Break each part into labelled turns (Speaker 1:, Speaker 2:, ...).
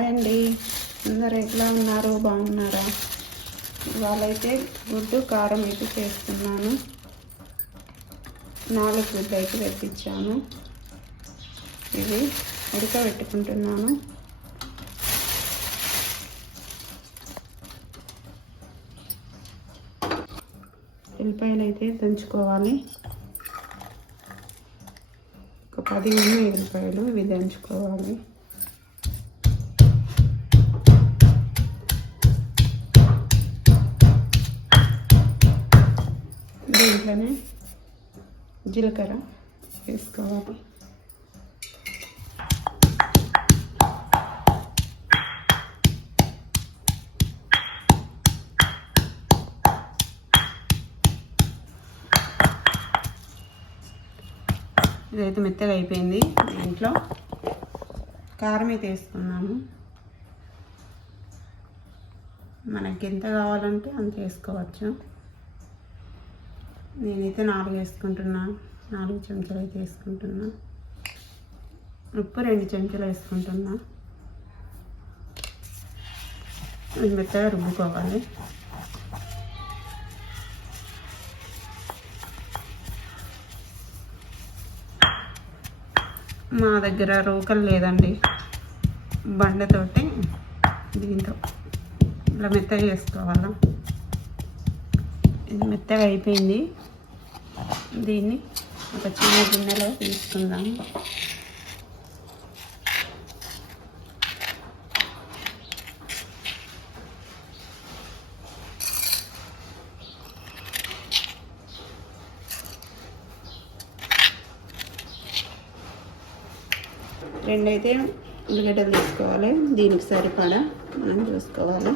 Speaker 1: Hi అండి. అందరు ఎట్లా ఉన్నారు? బాగున్నారా? ఇవాళైతే గుడ్డు కారం అయితే చేస్తున్నాను. నాలుగు గుడ్డు అయితే తెప్పించాను. ఇది ఉడకబెట్టుకుంటున్నాను. ఉల్లిపాయలు అయితే దంచుకోవాలి. ఒక పది ఉన్నాయి ఉల్లిపాయలు ఇవి దంచుకోవాలి. దీంట్లోనే జీలకర్ర వేసుకోవాలి. ఇదైతే మెత్తగా అయిపోయింది దీంట్లో కారం అయితే వేసుకున్నాము. మనకి ఎంత కావాలంటే అంత వేసుకోవచ్చు. నేనైతే నాలుగు వేసుకుంటున్నా. నాలుగు చెంచాలు అయితే వేసుకుంటున్నా. ఉప్పు రెండు చెంచాలు వేసుకుంటున్నా. మెత్తగా రుబ్బుకోవాలి. మా దగ్గర రోకలు లేదండి. బండతోటి దీంతో ఇలా మెత్తగా చేసుకోవాలా. ఇది మెత్తగా అయిపోయింది. దీన్ని ఒక చిన్న గిన్నెలో తీసుకుందాం. రెండైతే ఉల్లిగడ్డలు తీసుకోవాలి దీనికి సరిపడా మనం చూసుకోవాలి.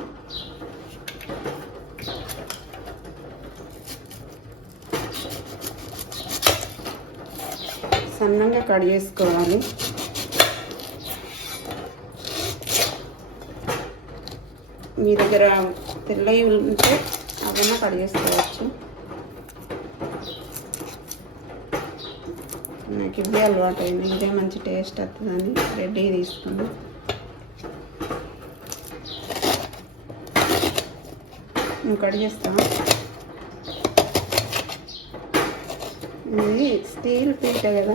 Speaker 1: సన్నంగా కట్ చేసుకోవాలి. మీ దగ్గర తెల్లవి ఉంటే అవన్నీ కట్ చేసుకోవచ్చు. నాకు ఇవే అలవాటు అయింది ఇదే మంచి టేస్ట్ వస్తుందని రెడీ తీసుకున్నా. నువ్వు కట్ చేస్తావా ఇది స్టీల్ పీట కదా.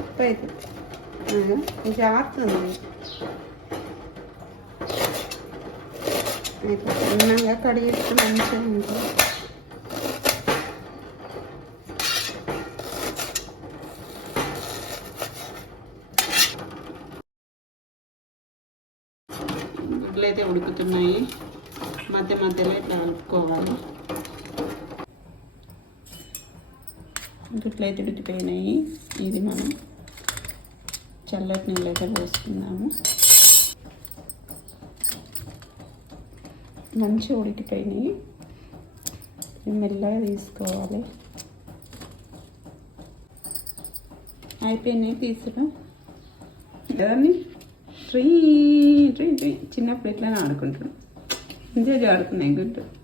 Speaker 1: ఉప్పు అవుతుంది జారుతుంది అయితే సన్నగా కడిగిస్తే మంచిగా ఉంటుంది గుడ్లు అయితే ఉడుకుతున్నాయి. మధ్య మధ్యలో ఇట్లా కలుపుకోవాలి. గుట్లయితే విడిపోయినాయి. ఇది మనం చల్లటి నీళ్ళు అయితే పోసుకుందాము మంచిగా ఉడికిపోయినాయి. మెల్లగా తీసుకోవాలి. అయిపోయినాయి పీసులు. దాన్ని ట్రీ ట్రీ ట్రీ. చిన్నప్పుడు ఎట్లా ఆడుకుంటున్నాం. ఇంజాయ్ ఆడుకున్నాయి గుడ్డు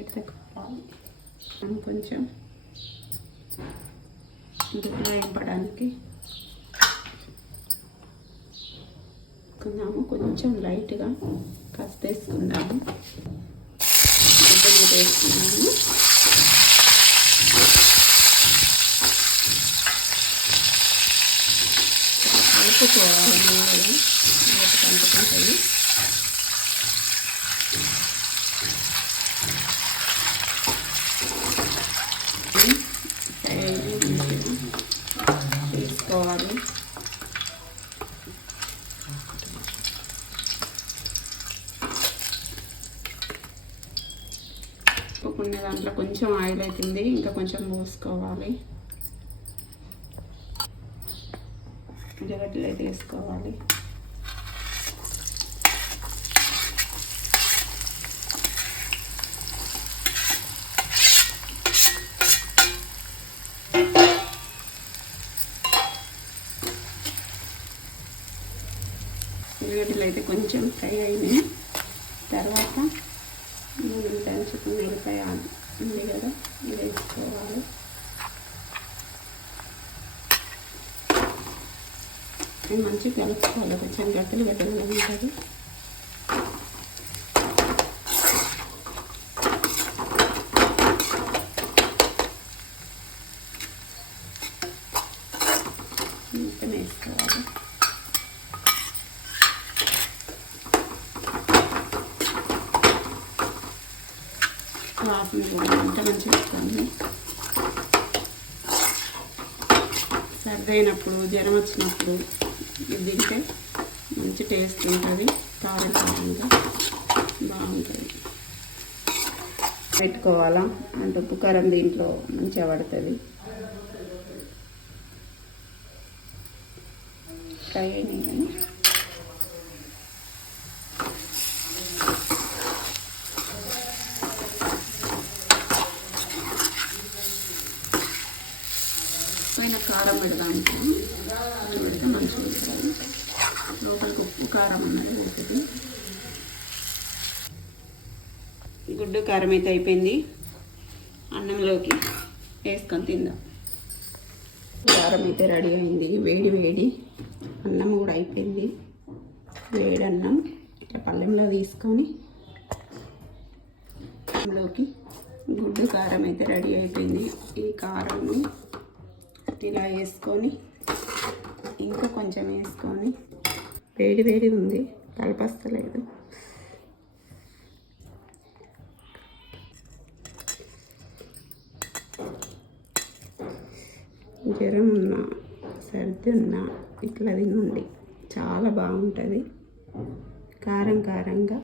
Speaker 1: చేతి కావాలి మనం కొంచెం గుడ్డు వేయపడానికి కొంచెము కొంచెం లైట్గా కాస్త వేసుకుందాము గుడ్డ మీద వేసుకున్నాము కలుపుకోవాలి నూనెలో నోటికి అంటుకుంటుంది తీసుకోవాలి కొన్ని దాంట్లో కొంచెం ఆయిల్ అవుతుంది ఇంకా కొంచెం పోసుకోవాలి. ఉల్లిగడ్డలు అయితే వేసుకోవాలి. ఉల్లిగడ్డలు అయితే కొంచెం ఫ్రై అయినాయి. తర్వాత మనం దంచుకున్న ఉల్లిపాయ ఉంది కదా ఇది వేసుకోవాలి. మంచిగా కలుపుకోవాలి కొంచెం గట్టలు గట్టలుగా ఉంటుంది మొత్తం వేసుకోవాలి వాసన కూడా ఎంత మంచిగా వస్తుంది? సర్దైనప్పుడు జ్వరం వచ్చినప్పుడు ఇది తింటే మంచి టేస్ట్ ఉంటుంది. కారం కారంగా బాగుంటుంది. పెట్టుకోవాలా? అంటే ఉప్పు కారం దీంట్లో మంచిగా పడుతుంది. ఫ్రై అయినాయి కానీ పైన పెడితే మంచిగా ఉంటుంది లోపలికి ఉప్పు కారం అన్నది ఉడుకుతుంది గుడ్డు కారం అయితే అయిపోయింది. అన్నంలోకి వేసుకొని తిందాం. కారం అయితే రెడీ అయింది. వేడి వేడి అన్నం కూడా అయిపోయింది. వేడి అన్నం ఇట్లా పళ్ళెంలో తీసుకొని అన్నంలోకి గుడ్డు కారం అయితే రెడీ అయిపోయింది. ఈ కారం ఇలా వేసుకొని ఇంకా కొంచెం వేసుకొని. వేడి వేడి ఉంది కలపస్తలేదు జ్వరం ఉన్నా సర్ది ఉన్నా ఇట్లా తినండి. చాలా బాగుంటుంది. కారం కారంగా.